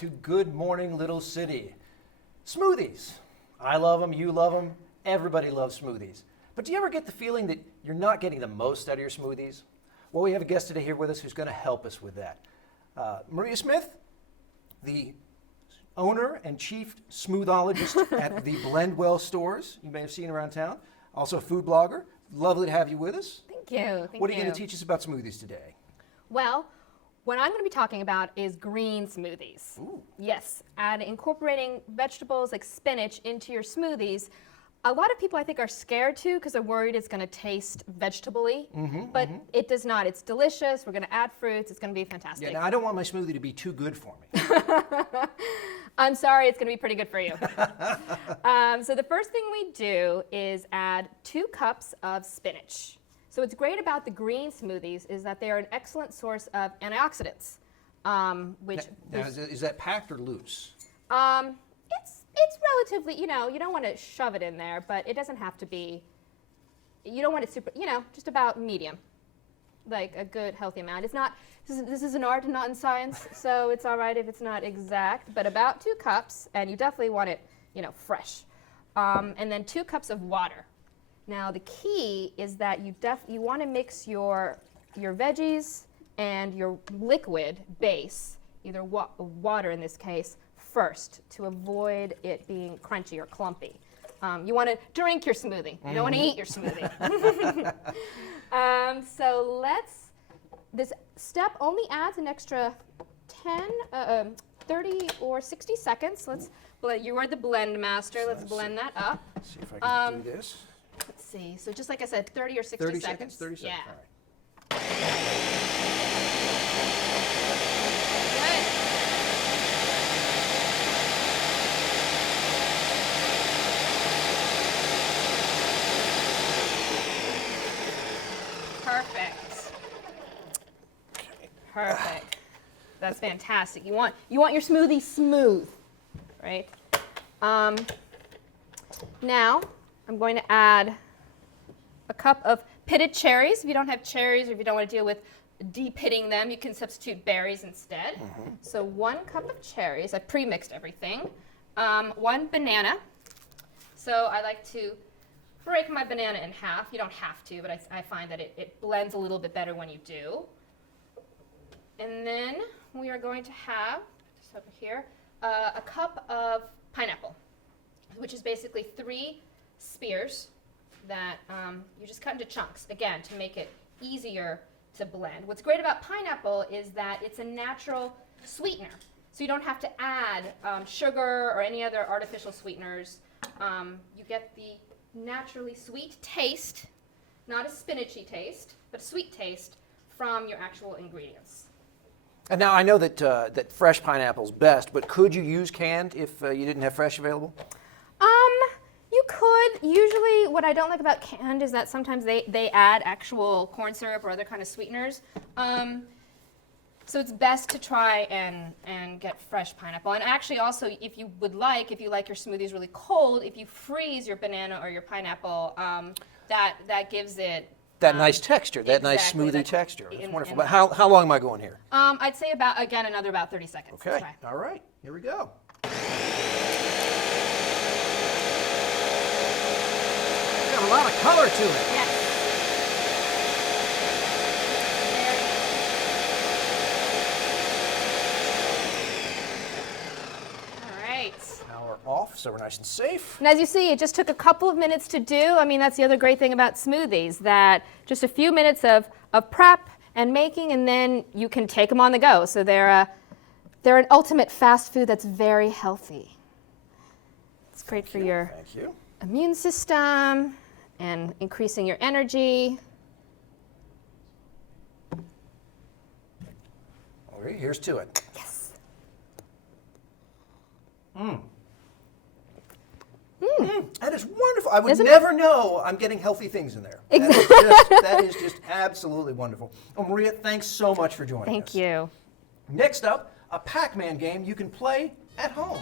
to Good Morning Little City. Smoothies. I love them, you love them, everybody loves smoothies. But do you ever get the feeling that you're not getting the most out of your smoothies? Well, we have a guest today here with us who's going to help us with that. Maria Smith, the owner and chief smoothologist at the Blendwell stores you may have seen around town. Also a food blogger. Lovely to have you with us. Thank you. What are you going to teach us about smoothies today? Well, what I'm going to be talking about is green smoothies. Ooh. Yes, and incorporating vegetables like spinach into your smoothies. A lot of people, I think, are scared to because they're worried it's going to taste vegetable-y, but it does not. It's delicious. We're going to add fruits. It's going to be fantastic. Yeah, now I don't want my smoothie to be too good for me. I'm sorry, it's going to be pretty good for you. So the first thing we do is add 2 cups of spinach. So what's great about the green smoothies is that they are an excellent source of antioxidants, which now is that packed or loose? It's relatively, you don't want to shove it in there, but it doesn't have to be, you don't want it super, just about medium, like a good healthy amount. It's not, this is an art and not in science, so it's all right if it's not exact, but about 2 cups, and you definitely want it, fresh. And then 2 cups of water. Now the key is that you want to mix your veggies and your liquid base, either water in this case, first to avoid it being crunchy or clumpy. You want to drink your smoothie. You don't want to eat your smoothie. So this step only adds an extra 30 or 60 seconds. You are the blend master. Let's blend that up. Let's see if I can do this. Let's see. So just like I said, 30 or 60 30 seconds. seconds? 30 seconds, Yeah. all right. Perfect. Perfect. That's fantastic. You want your smoothie smooth, right? Now I'm going to add a cup of pitted cherries. If you don't have cherries or if you don't want to deal with de-pitting them, you can substitute berries instead. So 1 cup of cherries. I pre-mixed everything. 1 banana. So I like to break my banana in half. You don't have to, but I find that it blends a little bit better when you do. And then we are going to have, just over here, a cup of pineapple, which is basically 3 spears that you just cut into chunks, again, to make it easier to blend. What's great about pineapple is that it's a natural sweetener, so you don't have to add sugar or any other artificial sweeteners. You get the naturally sweet taste, not a spinachy taste, but a sweet taste from your actual ingredients. And now I know that that fresh pineapple's best, but could you use canned if you didn't have fresh available? You could. Usually what I don't like about canned is that sometimes they add actual corn syrup or other kind of sweeteners. So it's best to try and get fresh pineapple. And actually also, if you like your smoothies really cold, if you freeze your banana or your pineapple, that gives it That nice texture, that nice smoothie texture. That's wonderful. But how long am I going here? I'd say another about 30 seconds. Okay, all right, here we go. Got a lot of color to it. Yes. Now we're off, so we're nice and safe. And as you see, it just took a couple of minutes to do. I mean, that's the other great thing about smoothies, that just a few minutes of prep and making, and then you can take them on the go. So they're an ultimate fast food that's very healthy. It's great for your immune system and increasing your energy. Okay, here's to it. Yes. That is wonderful. I would Isn't never know I'm getting healthy things in there. Exactly. That is just absolutely wonderful. Oh, Maria, thanks so much for joining us. Thank you. Next up, a Pac-Man game you can play at home.